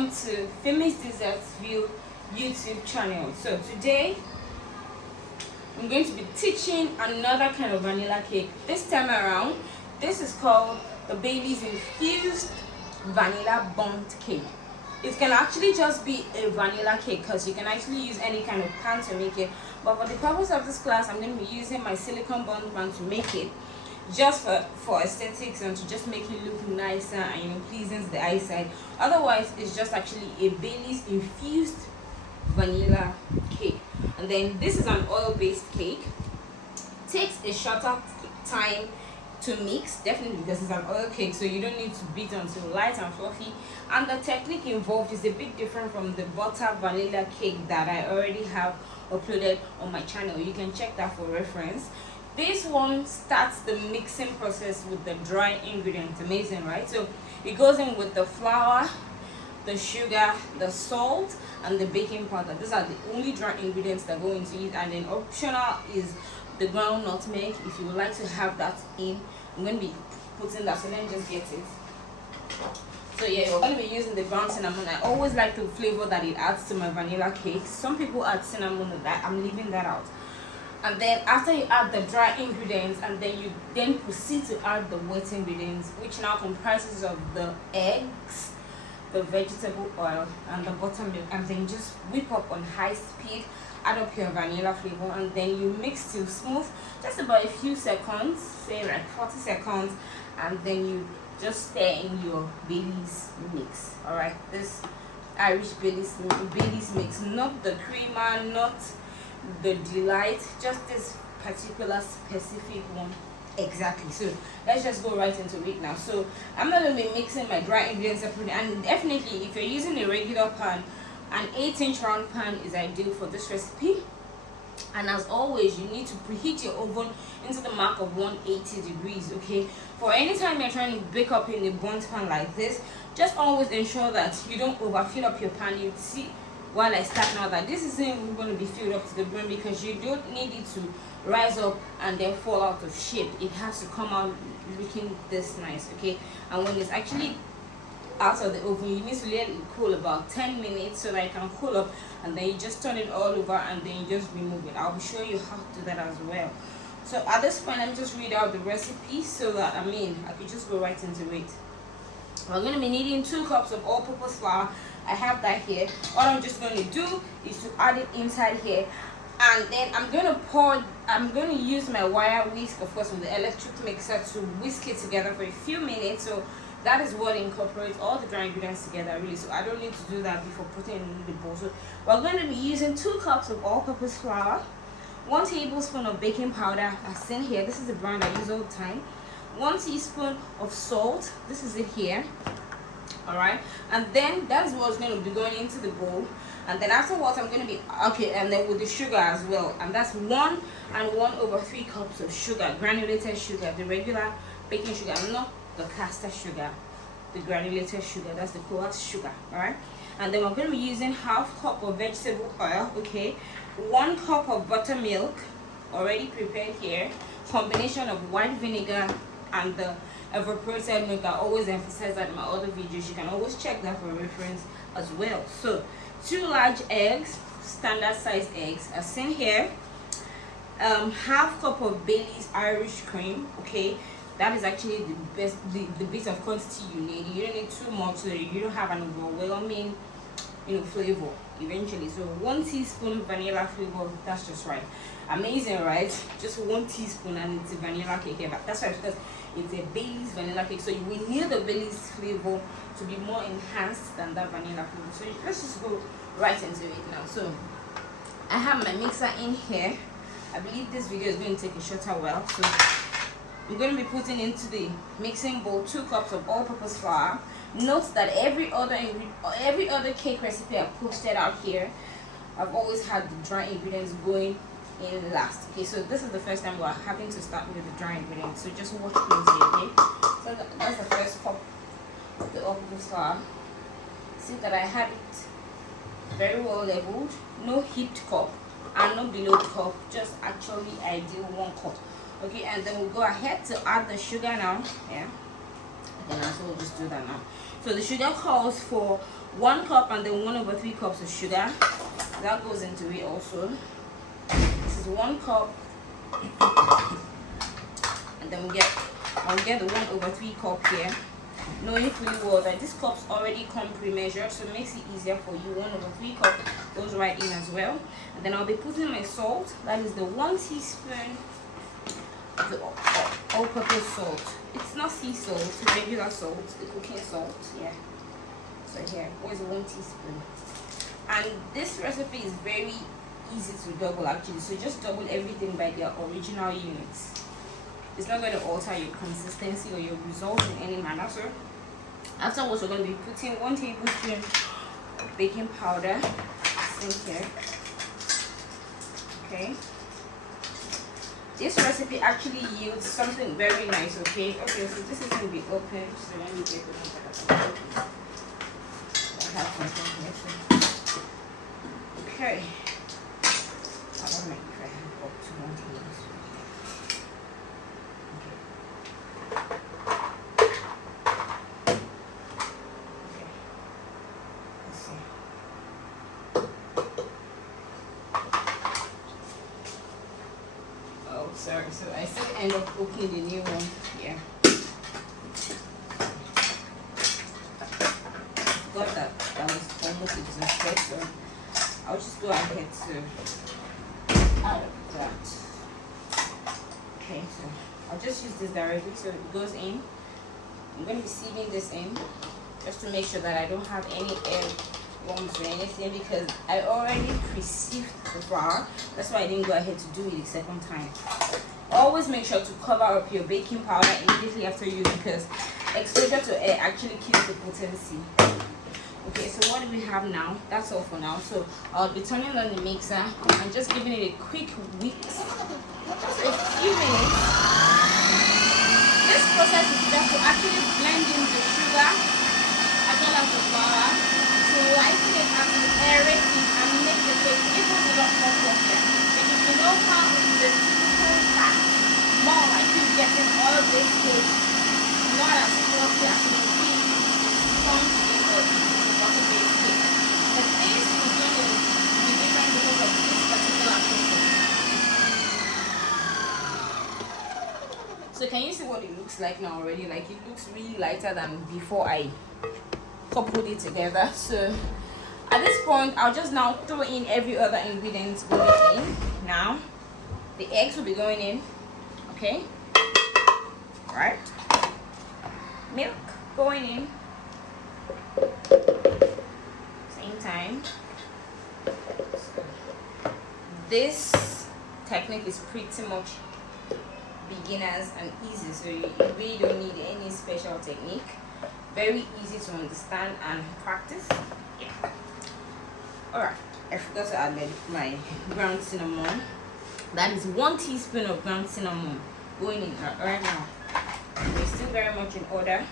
welcome to Famous Desserts View YouTube channel. So today I'm going to be teaching another kind of vanilla cake. This time around, this is called the Bailey's Infused Vanilla Bundt Cake. It can actually just be a vanilla cake because you can actually use any kind of pan to make it, but for the purpose of this class I'm going to be using my silicone bond pan to make it, just for aesthetics and to just make it look nicer and pleasing to the eyesight. Otherwise it's just actually a Bailey's infused vanilla cake. And then this is an oil-based cake. Takes a shorter time to mix, definitely, because it's an oil cake, so you don't need to beat until light and fluffy. And the technique involved is a bit different from the butter vanilla cake that I already have uploaded on my channel. You can check that for reference. This one starts the mixing process with the dry ingredients. Amazing, right? So it goes in with the flour, the sugar, the salt, and the baking powder. These are the only dry ingredients that go into it. And then optional is the ground nutmeg, if you would like to have that in. I'm going to be putting that, so let me just get it. So yeah, we're going to be using the ground cinnamon. I always like the flavor that it adds to my vanilla cake. Some people add cinnamon to that. I'm leaving that out. And then after you add the dry ingredients, and then you then proceed to add the wet ingredients, which now comprises of the eggs, the vegetable oil, and the buttermilk, and then just whip up on high speed. Add up your vanilla flavor, and then you mix till smooth, just about a few seconds, say like 40 seconds, and then you just stir in your Bailey's mix. All right, this Irish Bailey's mix, not the creamer, not the delight, just this particular specific one. Exactly. So let's just go right into it now. So I'm not going to be mixing my dry ingredients separately, and definitely if you're using a regular pan, an 8-inch round pan is ideal for this recipe. And as always, you need to preheat your oven into the mark of 180 degrees. Okay, for any time you're trying to bake up in a burnt pan like this, just always ensure that you don't overfill up your pan. You see while I start now that this isn't going to be filled up to the brim, because you don't need it to rise up and then fall out of shape. It has to come out looking this nice. Okay, and when it's actually out of the oven, you need to let it cool about 10 minutes so that it can cool up, and then you just turn it all over and then you just remove it. I'll be showing you how to do that as well. So at this point, let me just read out the recipe so that I could just go right into it. We're going to be needing 2 cups of all-purpose flour. I have that here. All I'm just going to do is to add it inside here, and then I'm going to use my wire whisk, of course, with the electric mixer, to whisk it together for a few minutes. So that is what incorporates all the dry ingredients together, really. So I don't need to do that before putting it in the bowl. So we're going to be using 2 cups of all-purpose flour, 1 tablespoon of baking powder, as seen here. This is the brand I use all the time. 1 teaspoon of salt. This is it here. All right, and then that is what's going to be going into the bowl. And then afterwards, I'm going to be and then with the sugar as well, and that's 1 and 1/3 cups of sugar, granulated sugar, the regular baking sugar, not the caster sugar, the granulated sugar, that's the coax sugar. All right, and then we're going to be using 1/2 cup of vegetable oil. Okay, 1 cup of buttermilk, already prepared here, combination of white vinegar and the evaporated milk. I always emphasize that in my other videos. You can always check that for reference as well. So 2 large eggs, standard size eggs, as seen here. 1/2 cup of Bailey's Irish cream. Okay, that is actually the best, the bit of quantity you need. You don't need too much so you don't have an overwhelming flavor eventually. So 1 teaspoon vanilla flavor, that's just right. Amazing, right? Just 1 teaspoon and it's a vanilla cake. But that's right, because it's a Bailey's vanilla cake, so we need the Bailey's flavor to be more enhanced than that vanilla flavor. So let's just go right into it now. So I have my mixer in here. I believe this video is going to take a shorter while, so I'm going to be putting into the mixing bowl 2 cups of all-purpose flour. Note that every other cake recipe I've posted out here, I've always had the dry ingredients going in last. Okay, so this is the first time we're having to start with the dry ingredients, so just watch closely. Okay, so that's the first cup of the all-purpose flour. See that I have it very well labeled, no heaped cup and no below cup, just actually ideal 1 cup. Okay, and then we'll go ahead to add the sugar now. Yeah, for now, so we'll just do that now. So the sugar calls for 1 cup and then 1/3 cups of sugar. That goes into it also. This is 1 cup, and then I'll get the 1/3 cup here, knowing fully well that these cups already come pre-measured, so it makes it easier for you. 1/3 cup goes right in as well. And then I'll be putting my salt. That is the 1 teaspoon of the all-purpose salt. It's not sea salt, it's regular salt, the cooking salt. Yeah. So here, here's 1 teaspoon. And this recipe is very easy to double actually. So just double everything by their original units. It's not going to alter your consistency or your results in any manner. So afterwards, we're going to be putting 1 tablespoon of baking powder in here. Okay. This recipe actually yields something very nice. Okay. Okay. So this is going to be open. So let me get the one that I have something here. Okay. I don't know if I have up to 1 tablespoon. Sorry, so I still end up opening the new one here. Forgot that was almost exhausted, so I'll just go ahead to add that. Okay, so I'll just use this directly so it goes in. I'm going to be sieving this in just to make sure that I don't have any air lumps or anything, because I already pre-sieved the flour. That's why I didn't go ahead to do it the second time. Always make sure to cover up your baking powder immediately after use, because exposure to air actually kills the potency. Okay, so what do we have now? That's all for now. So I'll be turning on the mixer and just giving it a quick whisk, just a few minutes. This process is just to actually blend in the sugar as well as the flour, to lighten it up and aerate it and make the cake even a lot more fluffier. Because you know how the typical fat, more like you getting all of this cake, not as fluffy as it would be comes in the butter-based cake. But this is going to be different because of this particular process. So can you see what it looks like now already? Like, it looks really lighter than before I coupled it together. So at this point, I'll just now throw in every other ingredient going in. Now the eggs will be going in. Okay, right, milk going in same time. So this technique is pretty much beginners and easy, so you really don't need any special technique. Very easy to understand and practice. Yeah. Alright, I forgot to add my ground cinnamon. That is 1 teaspoon of ground cinnamon going in right now. We're still very much in order.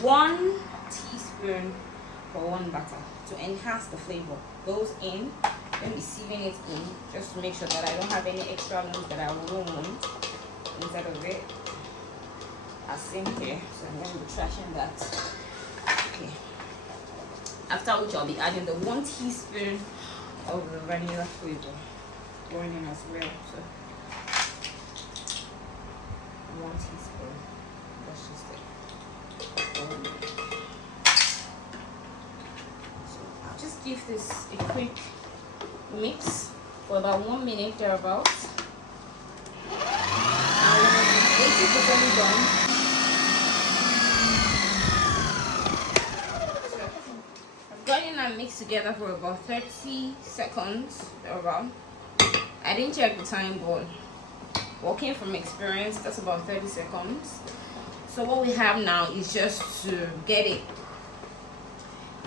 1 teaspoon for 1 butter to enhance the flavor goes in. Let me sieving it in just to make sure that I don't have any extra lumps that I wouldn't want inside of it. As in here, so I'm going to be trashing that. Okay. After which I'll be adding the 1 teaspoon of the vanilla flavor going in as well. So 1 teaspoon. That's just it. So I'll just give this a quick mix for about 1 minute thereabouts. And when it's 80% done, and mix together for about 30 seconds around. I didn't check the time, but working from experience, that's about 30 seconds. So what we have now is just to get it,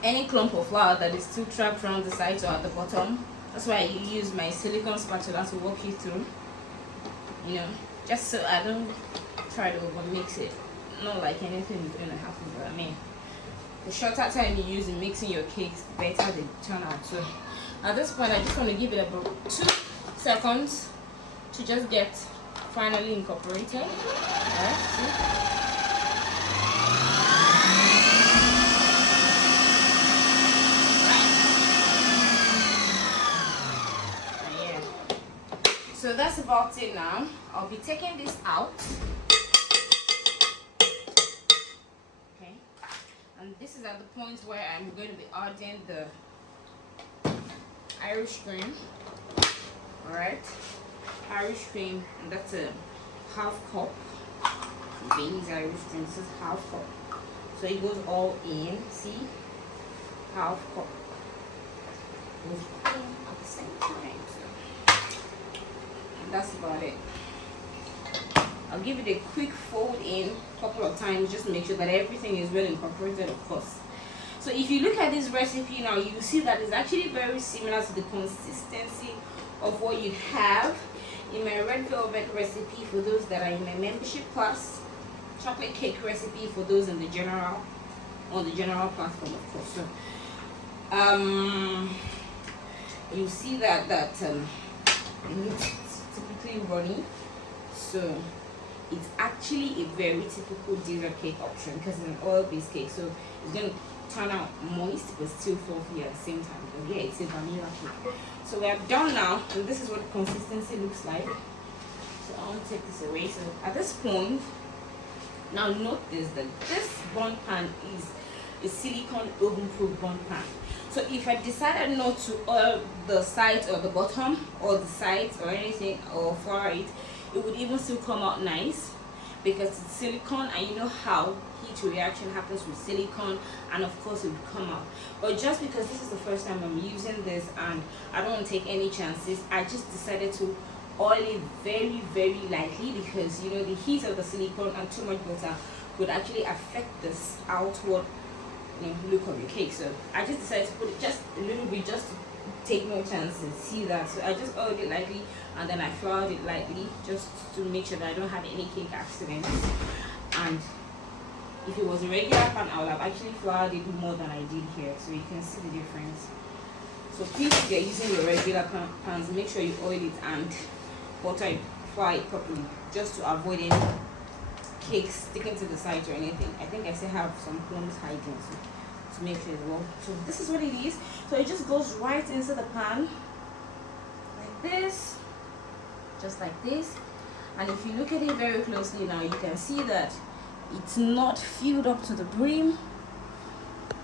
any clump of flour that is still trapped around the sides or at the bottom. That's why I use my silicone spatula to walk you through, you know, just so I don't try to over mix it. Not like anything is going to happen, but I mean, the shorter time you use in mixing your cakes, the better they turn out. So at this point, I just want to give it about 2 seconds to just get finally incorporated. Alright, that's about it now. I'll be taking this out. Okay, and this is at the point where I'm going to be adding the Irish cream. All right, Irish cream, and that's a half cup. Bailey's Irish cream. This is half cup, so it goes all in. See, half cup goes in at the same time. So, and that's about it. I'll give it a quick fold in a couple of times just to make sure that everything is well incorporated, of course. So if you look at this recipe now, you see that it's actually very similar to the consistency of what you have in my red velvet recipe for those that are in my membership class, chocolate cake recipe for those in the general, on the general platform, of course. So you see that it's typically runny, so it's actually a very typical dessert cake option because it's an oil-based cake, so it's going to turn out moist but still fluffy at the same time. But yeah, it's a vanilla cake. So we are done now, and this is what the consistency looks like. So I want to take this away. So at this point, now notice that this bun pan is a silicone oven-proof bun pan. So if I decided not to oil the sides or the bottom or the sides or anything or flour it, it would even still come out nice because it's silicone, and you know how heat reaction happens with silicone, and of course it would come out. But just because this is the first time I'm using this and I don't want to take any chances, I just decided to oil it very, very lightly because you know the heat of the silicone and too much butter could actually affect this outward look of your cake. So I just decided to put it just a little bit just to take no chances. See that? So I just oiled it lightly and then I floured it lightly just to make sure that I don't have any cake accidents. And if it was a regular pan, I would have actually floured it more than I did here, so you can see the difference. So please, if you're using your regular pans, make sure you oil it and butter it, flour it properly, just to avoid any cakes sticking to the sides or anything. I think I still have some crumbs hiding, so to make sure as well. So this is what it is. So it just goes right into the pan like this, just like this. And if you look at it very closely now, you can see that it's not filled up to the brim.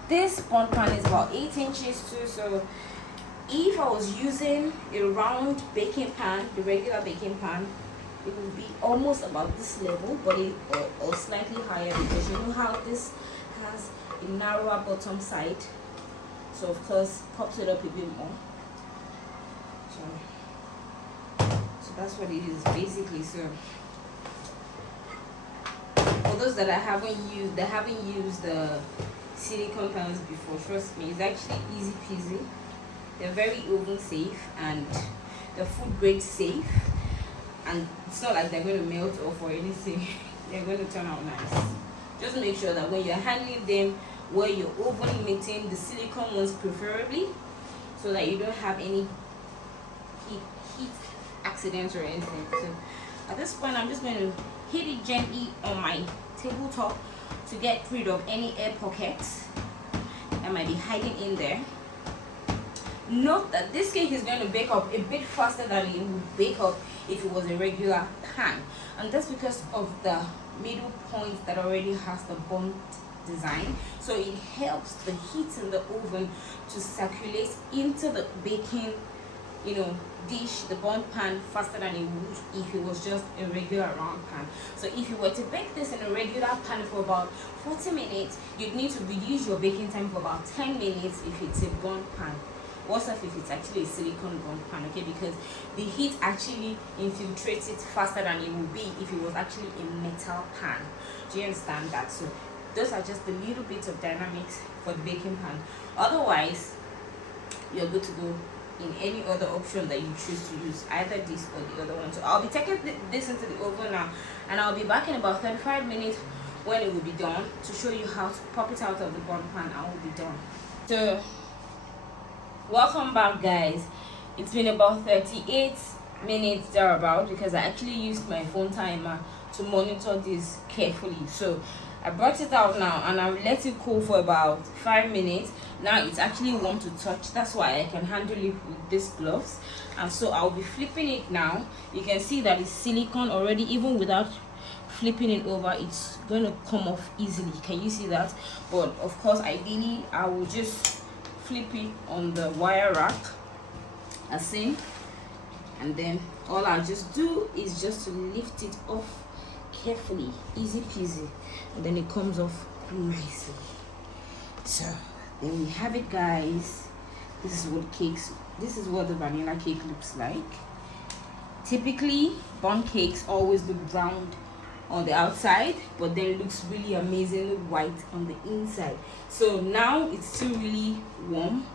This bun pan is about 8 inches too, so if I was using a round baking pan, the regular baking pan, it would be almost about this level, but or slightly higher, because you know how this has a narrower bottom side, so of course pops it up a bit more. So that's what it is basically. So for those that haven't used the silicone pans before, trust me, it's actually easy peasy. They're very oven safe and they're food grade safe, and it's not like they're going to melt off or anything. They're going to turn out nice. Just make sure that when you're handling them, where you're oven mitting the silicone ones preferably, so that you don't have any heat accidents or anything. So at this point, I'm just going to hit it gently on my tabletop to get rid of any air pockets that might be hiding in there. Note that this cake is going to bake up a bit faster than it would bake up if it was a regular pan, and that's because of the middle point that already has the burnt design. So it helps the heat in the oven to circulate into the baking dish, the burnt pan, faster than it would if it was just a regular round pan. So if you were to bake this in a regular pan for about 40 minutes, you'd need to reduce your baking time for about 10 minutes if it's a burnt pan. What's if it's actually a silicone burnt pan, okay? Because the heat actually infiltrates it faster than it would be if it was actually a metal pan. Do you understand that? So those are just the little bits of dynamics for the baking pan. Otherwise, you're good to go in any other option that you choose to use, either this or the other one. So I'll be taking this into the oven now, and I'll be back in about 35 minutes when it will be done to show you how to pop it out of the burnt pan. I will be done. So welcome back, guys. It's been about 38 minutes thereabout because I actually used my phone timer to monitor this carefully. So I brought it out now and I've let it cool for about 5 minutes. Now it's actually warm to touch. That's why I can handle it with these gloves. And so I'll be flipping it now. You can see that it's silicone already. Even without flipping it over, it's going to come off easily. Can you see that? But of course, ideally I will just flip it on the wire rack as seen, and then all I'll just do is just to lift it off carefully, easy peasy, and then it comes off nicely. So there we have it, guys. This is what the vanilla cake looks like. Typically bundt cakes always look brown on the outside, but then it looks really amazingly white on the inside. So now it's still really warm.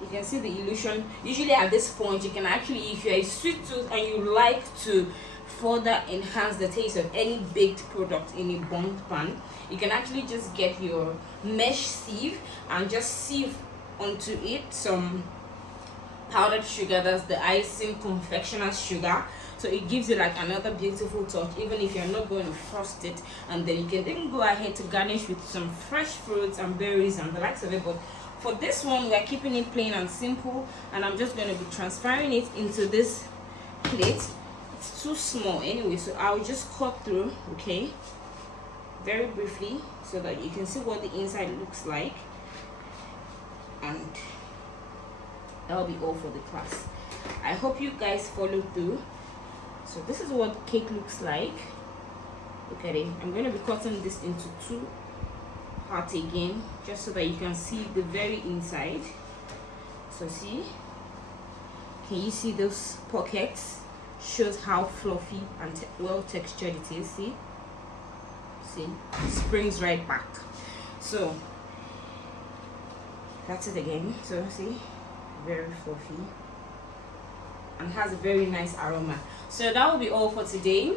You can see the illusion. Usually at this point, you can actually, if you're a sweet tooth and you like to further enhance the taste of any baked product in a bundt pan, you can actually just get your mesh sieve and just sieve onto it some powdered sugar. That's the icing confectioner's sugar. So it gives it like another beautiful touch, even if you're not going to frost it. And then you can then go ahead to garnish with some fresh fruits and berries and the likes of it. But for this one, we're keeping it plain and simple, and I'm just going to be transferring it into this plate. It's too small anyway, so I'll just cut through, okay, very briefly, so that you can see what the inside looks like. And that'll be all for the class. I hope you guys follow through. So this is what cake looks like. Look at it. I'm going to be cutting this into two parts again, just so that you can see the very inside. So see, can you see those pockets? Shows how fluffy and well textured it is. See, springs right back. So that's it again. So see, very fluffy and has a very nice aroma. So that will be all for today.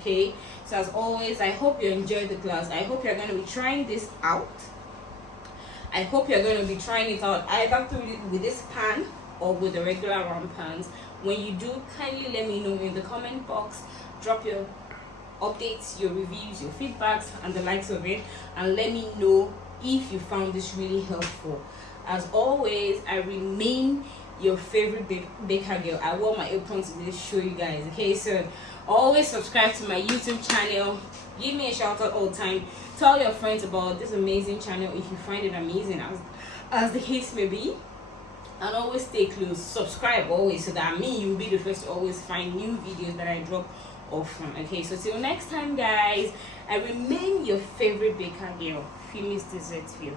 Okay, so as always, I hope you enjoyed the class. I hope you're going to be trying this out. I hope you're going to be trying it out either through with this pan or with the regular round pans. When you do, kindly let me know in the comment box. Drop your updates, your reviews, your feedbacks and the likes of it, and let me know if you found this really helpful. As always, I remain your favorite baker girl. I wore my apron to just show you guys. Okay, so always subscribe to my YouTube channel. Give me a shout out all the time. Tell your friends about this amazing channel if you find it amazing, as the case may be. And always stay close. Subscribe always, so that you'll be the first to always find new videos that I drop often. Okay, so till next time, guys, I remain your favorite baker girl, Femi's Dessert Feel.